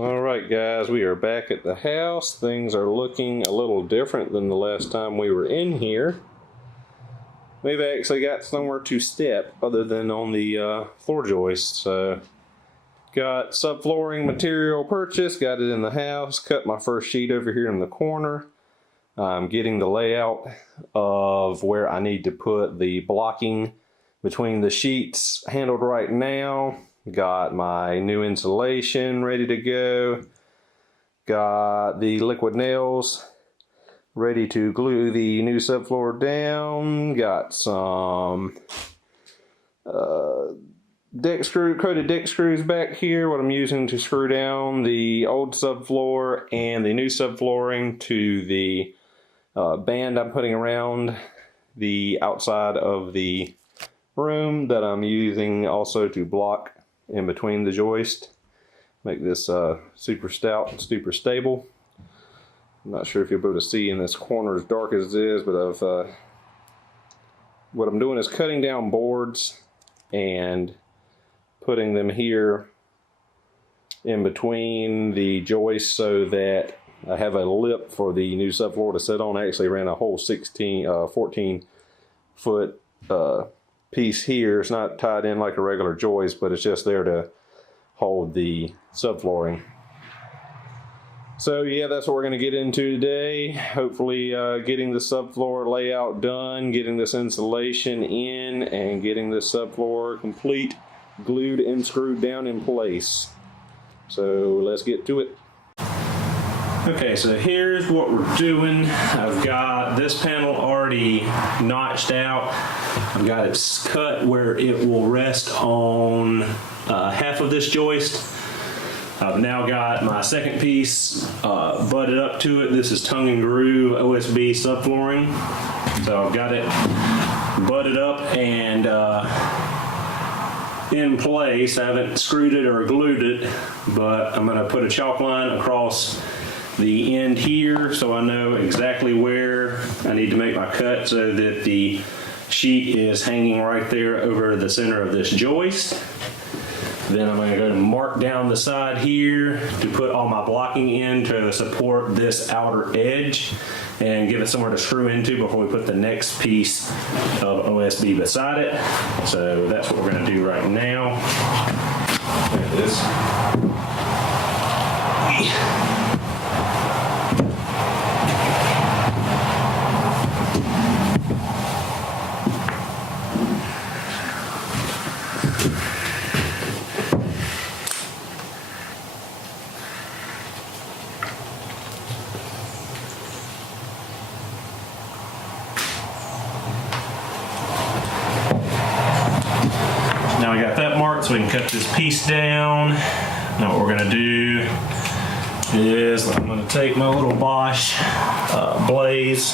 Alright guys, we are back at the house. Things are looking a little different than the last time we were in here. We've actually got somewhere to step other than on the floor joists. So, got subflooring material purchased, got it in the house, cut my first sheet over here in the corner. I'm getting the layout of where I need to put the blocking between the sheets handled right now. Got my new insulation ready to go. Got the liquid nails ready to glue the new subfloor down. Got some coated deck screws back here, what I'm using to screw down the old subfloor and the new subflooring to the band I'm putting around the outside of the room that I'm using also to block in between the joist. Make this super stout and super stable. I'm not sure if you'll be able to see in this corner as dark as it is, but what I'm doing is cutting down boards and putting them here in between the joists so that I have a lip for the new subfloor to sit on. I actually ran a whole 14 foot piece here. It's not tied in like a regular joist, but it's just there to hold the subflooring. So yeah, that's what we're going to get into today. Hopefully getting the subfloor layout done, getting this insulation in, and getting this subfloor complete, glued and screwed down in place. So let's get to it. Okay, so here's what we're doing. I've got this panel already notched out. I've got it cut where it will rest on half of this joist. I've now got my second piece butted up to it. This is tongue and groove OSB subflooring. So I've got it butted up and in place. I haven't screwed it or glued it, but I'm going to put a chalk line across the end here so I know exactly where I need to make my cut so that the sheet is hanging right there over the center of this joist. Then I'm going to go and mark down the side here to put all my blocking in to support this outer edge and give it somewhere to screw into before we put the next piece of OSB beside it. So that's what we're going to do right now. Look at this. Now we got that marked, so we can cut this piece down. Now what we're gonna do is I'm gonna take my little Bosch Blaze,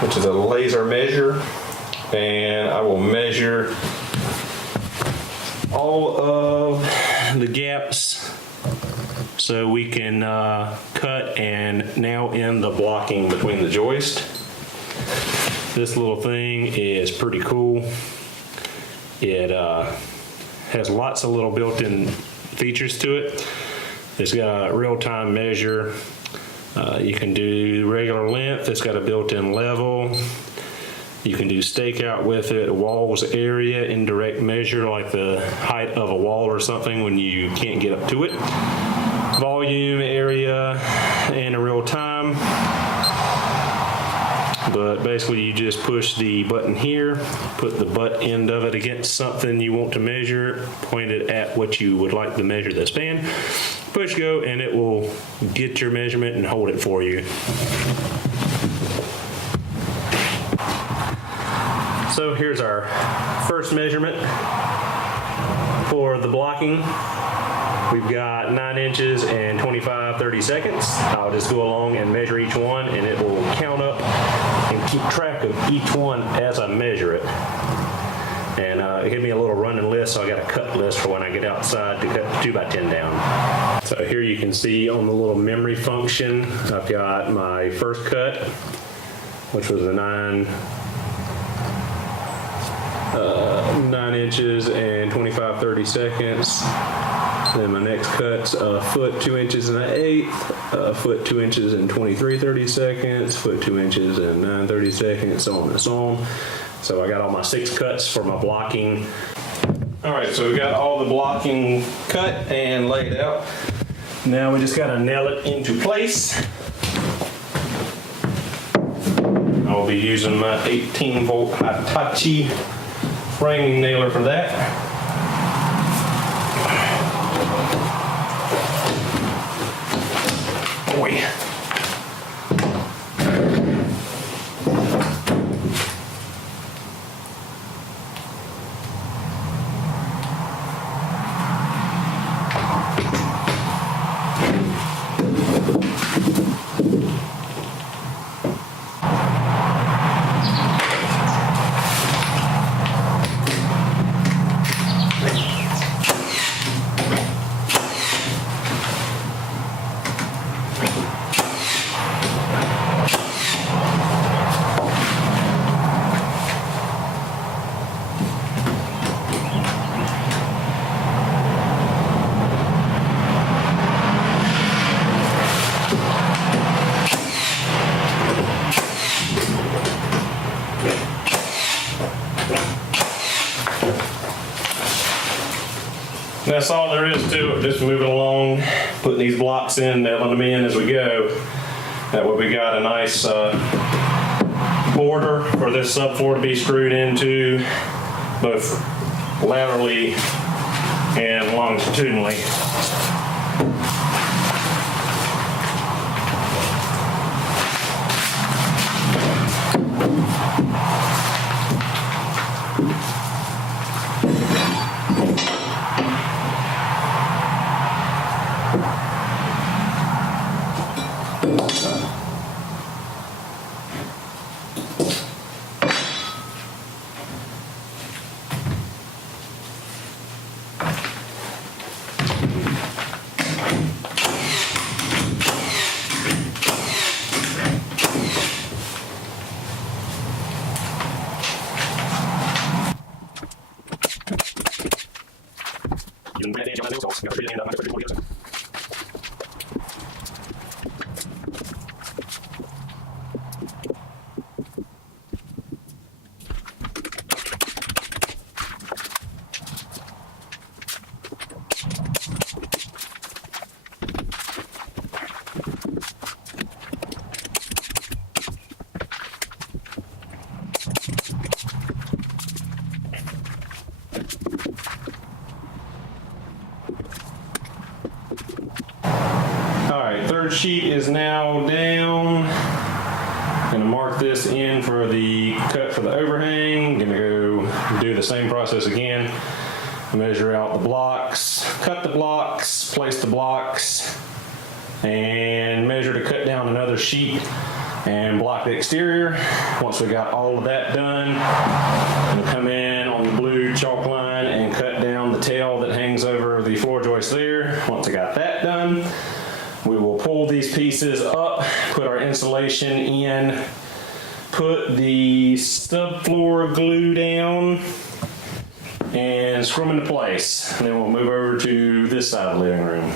which is a laser measure, and I will measure all of the gaps so we can cut and nail in the blocking between the joist. This little thing is pretty cool. It has lots of little built-in features to it. It's got a real-time measure. You can do regular length. It's got a built-in level. You can do stakeout with it, walls area, indirect measure like the height of a wall or something when you can't get up to it. Volume, area, and a real time. But basically you just push the button here, put the butt end of it against something you want to measure, point it at what you would like to measure the span, push go, and it will get your measurement and hold it for you. So here's our first measurement for the blocking. We've got 9 inches and 25/30 seconds. I'll just go along and measure each one, and it will count up and keep track of each one as I measure it. And it gave me a little running list, so I got a cut list for when I get outside to cut 2x10 down. So here you can see on the little memory function, I've got my first cut, which was a 9 inches and 25/30 seconds. Then my next cut's a foot 2 inches and 1/8, a foot 2 inches and 23/32, foot 2 inches and 9/32, so on and so on. So I got all my 6 cuts for my blocking. All right, so we got all the blocking cut and laid out. Now we just gotta nail it into place. I'll be using my 18-volt Hitachi framing nailer for that. Boy. That's all there is to it, just moving along, putting these blocks in, nailing them in as we go. That way we got a nice border for this subfloor to be screwed into, both laterally and longitudinally. Third sheet is now down. Gonna mark this in for the cut for the overhang. Gonna go do the same process again. Measure out the blocks, cut the blocks, place the blocks, and measure to cut down another sheet and block the exterior. Once we got all of that done, I'm gonna come in on the blue chalk line and cut down the tail that hangs over the floor joist there. Once I got that done, we will pull these pieces up, put our insulation in, put the subfloor glue down, and screw them into place. And then we'll move over to this side of the living room.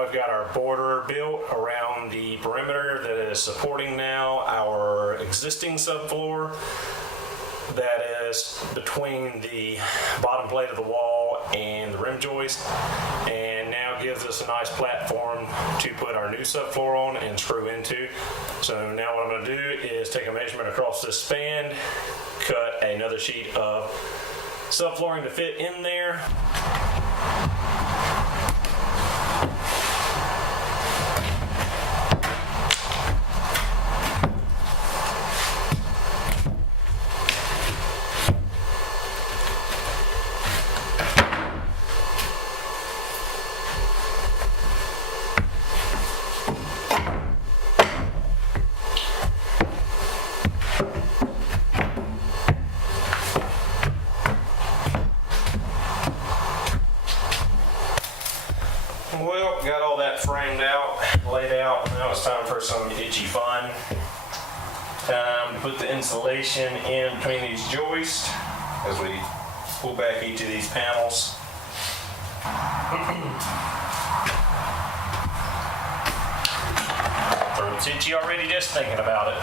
now we've got our border built around the perimeter that is supporting now our existing subfloor that is between the bottom plate of the wall and the rim joist, and now gives us a nice platform to put our new subfloor on and screw into. So now what I'm going to do is take a measurement across this span, cut another sheet of subflooring to fit in there. Well, got all that framed out, laid out, and now it's time for some itchy fun. Time to put the insulation in between these joists as we pull back each of these panels. Throat's itchy already just thinking about it.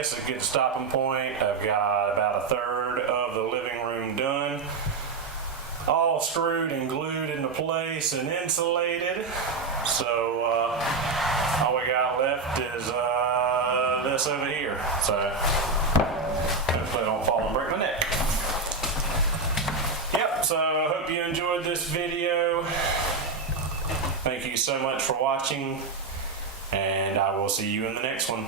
this is a good stopping point. I've got about a third of the living room done, all screwed and glued into place and insulated. So all we got left is this over here. So hopefully I don't fall and break my neck. Yep, so I hope you enjoyed this video. Thank you so much for watching, and I will see you in the next one.